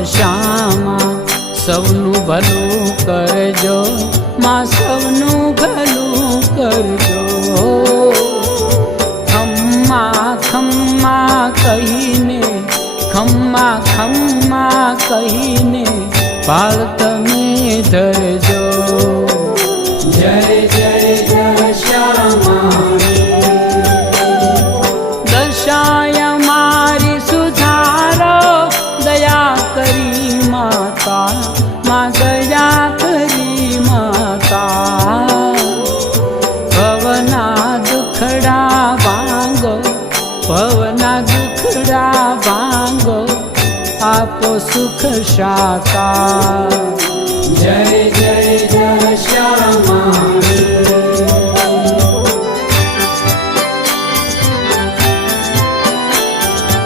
દશામાં સૌનું ભલું કરજો, માં સૌનું ભલું કરજો। ખમ્મા ખમ્મા કહીને, ખમ્મા ખમ્મા કહીને પાળ તમે ધરજો। જય જય દશામાણી, દશાય મારી સુધારો, દયા કરી માતા, માં દયા કરી માતા। ભવના દુખડા ભાંગો, ભવના દુખડા ભાંગો, આપો સુખ શાતા। જય જય દશામાણી।